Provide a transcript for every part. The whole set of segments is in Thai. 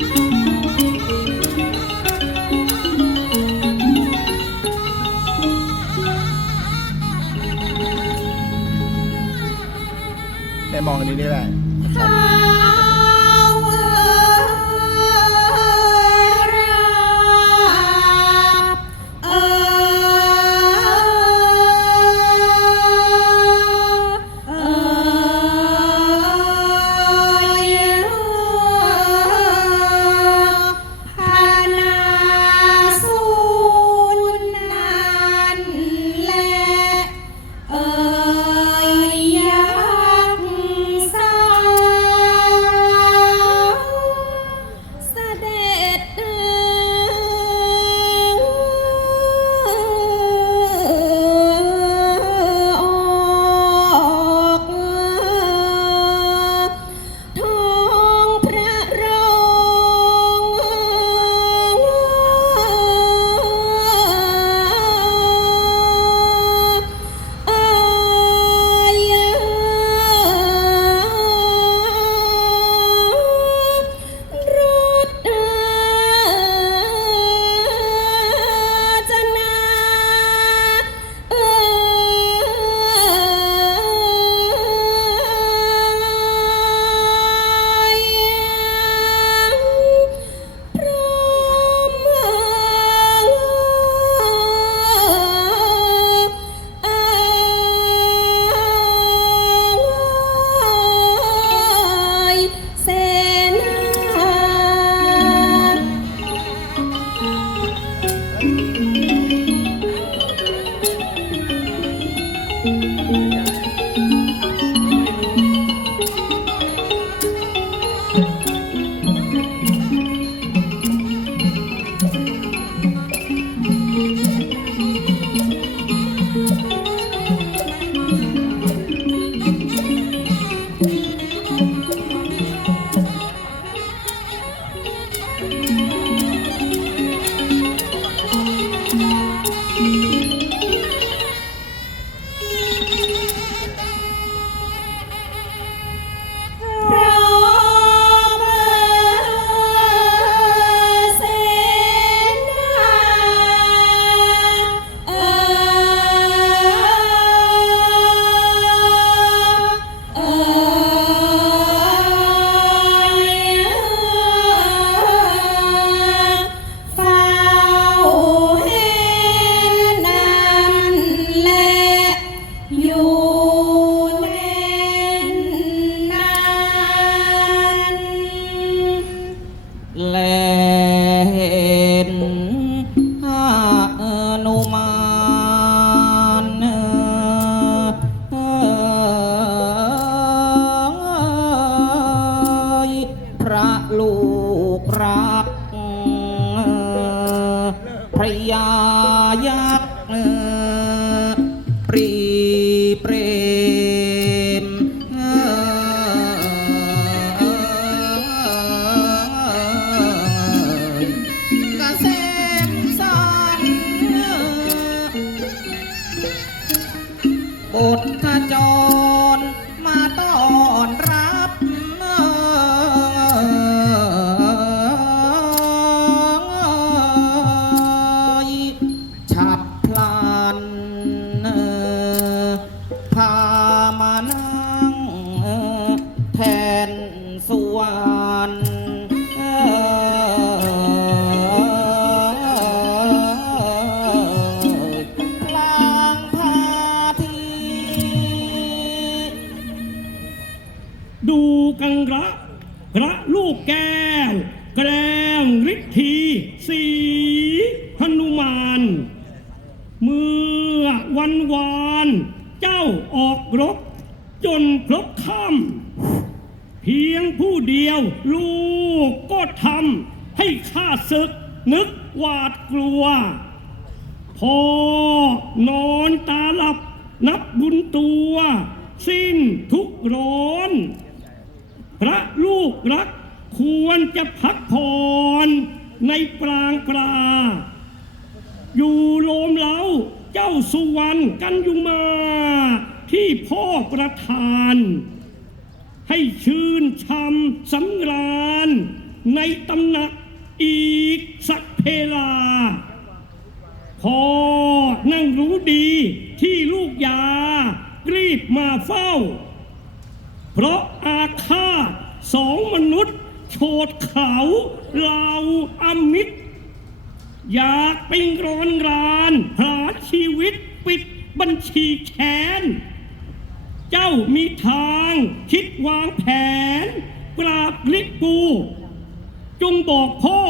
ได้มองอันนี้ได้ ยักษ์ปรี ดูกังระพระลูกแก้วแกล้งฤทธีสีหนุมาน เมื่อวันวาน เจ้าออกรบ จนครบค่ำเพียงผู้เดียวลูกก็ทำให้ข้าศึกนึกหวาดกลัว พอนอนตาหลับนับบุญตัว สิ้นทุกข์ร้อน พระลูกรักควรจะพักผ่อนในปรางปลา อยู่โลมเล้าเจ้าสุวรรณกันอยู่มา ที่พ่อประทาน ให้ชื่นชมสำราญ ในตำหนักอีกสักเพลาพอนั่งรู้ดีที่ลูกยารีบมาเฝ้า เพราะ อาฆาตสองมนุษย์ โฉดเขาเราอมิตร อยากเป็นร้อนรานหาชีวิตปิดบัญชีแค้น เจ้ามีทางคิดวางแผนปราบลิปูจงบอกพ่อ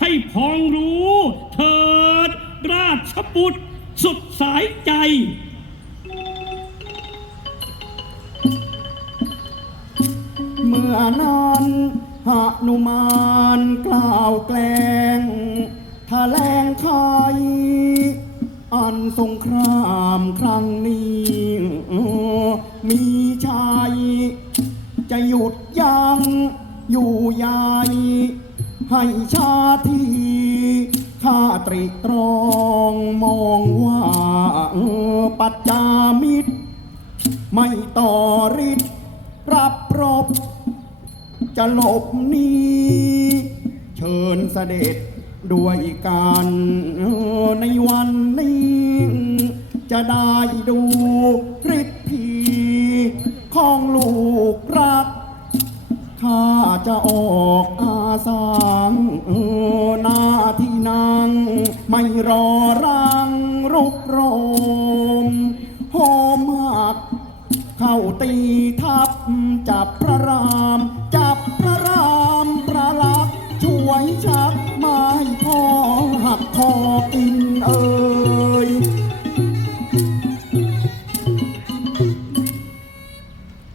ให้พองรู้ เถิดราชบุตรสุดสายใจ เมื่อนั้นหนุมานกล่าวแกล้งแถลงไทยอันสงครามครั้งนี้ มีชัยจะหยุดยั้งอยู่ใหญ่ให้ชาทีข้าตริตรองมองว่าปัจจามิตร ไม่ต่อฤทธิ์รับรบ จะหลบหนีเชิญเสด็จด้วยกันในวันนี้ จะได้ดู ทับจับพระราม จับพระรามพระลักษณ์ช่วยชักไม้พอหักคอกินเอ่ย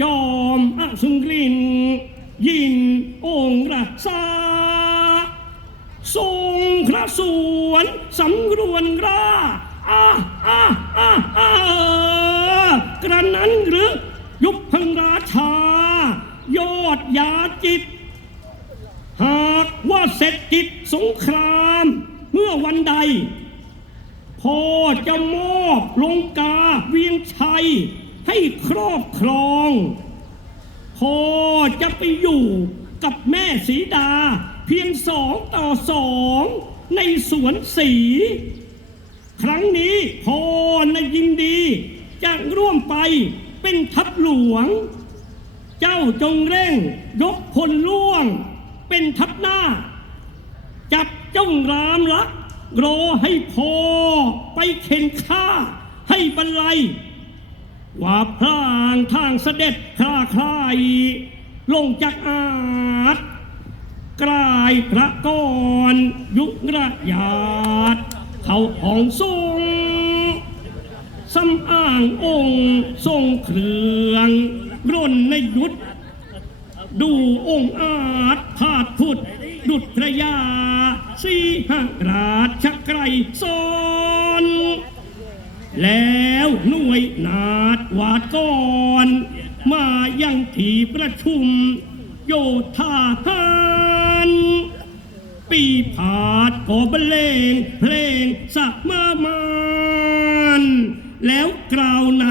จอมอสุงกลิน ยินองค์รักษาทรงพระสวนสำรวนราอาอาอาอากระนั้นหรือ ยุบพังราชา ยอด ยาจิต หากว่าเสร็จกิจสงครามเมื่อวันใดพ่อจะมอบลงกาเวียงชัยให้ครอบครองพ่อจะไปอยู่กับแม่สีดาเพียงสองต่อสองในสวนสี ครั้งนี้พ่อนะยินดีจะร่วมไปเป็นทัพหลวง เจ้าจงเร่ง ยกพลล่วง เป็นทัพหน้า จับจ้ารามลักรอให้พอไปเข็นฆ่า ให้บรรลัย ว่าพลางทางเสด็จคลาคลาย ลงจากอาจกลายพระกรยุระยาดเขาหองทรงสำอ้างองค์ทรงเครื่อง ร่นในยุทธดูองค์อาจพาดพุทธดุจพระยาสีหราชไกรสอนแล้วหน่วยนาดวาดก่อน มายังที่ประชุม โยธาหารปีผาดก็บรรเลงเพลงสักมามาน แล้วกล่าวใน